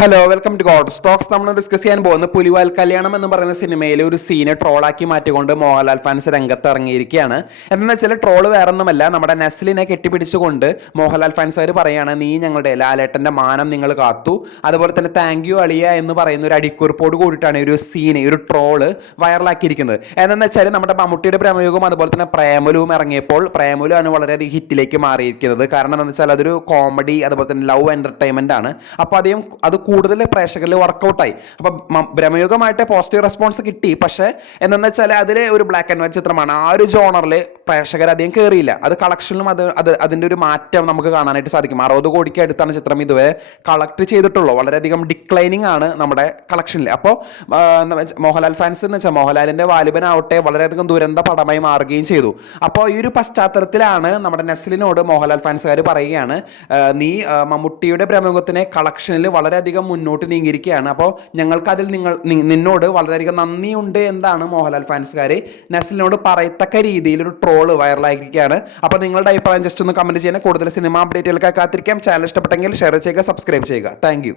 Hello welcome to god stocks നമ്മൾ discuss ചെയ്യാൻ പോകുന്ന പുലിവാൽ കല്യാണം എന്ന് പറയുന്ന സിനിമയിലെ ഒരു സീനെ ട്രോളാക്കി മാറ്റിക്കൊണ്ട് മോഹൻലാൽ ഫാൻസ് രംഗത്ത് ഇറങ്ങിയിരിക്കുകയാണ് എന്താണെന്ന് വെച്ചാൽ ട്രോൾ വേറൊന്നുമല്ല നമ്മുടെ നസ്ലിനെ കെട്ടിപ്പിടിച്ചുകൊണ്ട് മോഹൻലാൽ ഫാൻസ് ഫാൻസുകാർ പറയുകയാണ് നീ ഞങ്ങളുടെ ലാലേട്ടന്റെ മാനം നിങ്ങൾ കാത്തു. അതുപോലെ തന്നെ താങ്ക് യു അളിയ എന്ന് പറയുന്ന ഒരു അടിക്കുറിപ്പോട് കൂടിയിട്ടാണ് ഒരു സീന് ഒരു ട്രോൾ വൈറലാക്കിയിരിക്കുന്നത് എന്താണെന്ന് വെച്ചാൽ നമ്മുടെ മമ്മൂട്ടിയുടെ പ്രമേയവും അതുപോലെ തന്നെ പ്രേമലുവും ഇറങ്ങിയപ്പോൾ പ്രേമലുമാണ് വളരെയധികം ഹിറ്റിലേക്ക് മാറിയിരിക്കുന്നത്. കാരണം എന്താണെന്ന് വെച്ചാൽ അതൊരു കോമഡി അതുപോലെ തന്നെ ലവ് എന്റർടൈൻമെന്റ് ആണ്. അപ്പോൾ അധികം അത് കൂടുതൽ പ്രേക്ഷകരിൽ വർക്കൗട്ടായി അപ്പം ഭ്രമയുഗമായിട്ട് പോസിറ്റീവ് റെസ്പോൺസ് കിട്ടി. പക്ഷേ എന്താണെന്ന് വെച്ചാൽ അതിൽ ഒരു ബ്ലാക്ക് ആൻഡ് വൈറ്റ് ചിത്രമാണ്. ആ ഒരു ജോണറിൽ പ്രേക്ഷകർ അധികം കയറിയില്ല അത് കളക്ഷനിലും അത് അത് അതിന്റെ ഒരു മാറ്റം നമുക്ക് കാണാനായിട്ട് സാധിക്കും. അറുപത് കോടിക്ക് അടുത്താണ് ചിത്രം ഇതുവരെ കളക്ട് ചെയ്തിട്ടുള്ളൂ. വളരെയധികം ഡിക്ലൈനിങ് ആണ് നമ്മുടെ കളക്ഷനിൽ അപ്പോൾ മോഹൻലാൽ ഫാൻസ് എന്ന് വെച്ചാൽ മോഹൻലാലിന്റെ വാലിബനാവട്ടെ വളരെയധികം ദുരന്ത പടമായി മാറുകയും ചെയ്തു. അപ്പോൾ ഈ ഒരു പശ്ചാത്തലത്തിലാണ് നമ്മുടെ നെസ്ലിനോട് മോഹൻലാൽ ഫാൻസുകാർ പറയുകയാണ് നീ മമ്മൂട്ടിയുടെ പ്രമുഖത്തിനെ കളക്ഷനിൽ വളരെയധികം മുന്നോട്ട് നീങ്ങിയിരിക്കുകയാണ്. അപ്പോൾ ഞങ്ങൾക്കതിൽ നിങ്ങൾ നിന്നോട് വളരെയധികം നന്ദിയുണ്ട് എന്താണ് മോഹൻലാൽ ഫാൻസുകാർ നെസ്ലിനോട് പറയത്തക്ക രീതിയിൽ ഒരു ട്രോൾ വൈറലായിരിക്കുകയാണ് അപ്പോൾ നിങ്ങളുടെ അഭിപ്രായം ജസ്റ്റ് ഒന്ന് കമന്റ് ചെയ്യണം. കൂടുതൽ സിനിമ അപ്ഡേറ്റുകൾക്കായി കാത്തിരിക്കാം. ചാനൽ ഇഷ്ടപ്പെട്ടെങ്കിൽ ഷെയർ ചെയ്യുക സബ്സ്ക്രൈബ് ചെയ്യുക. താങ്ക്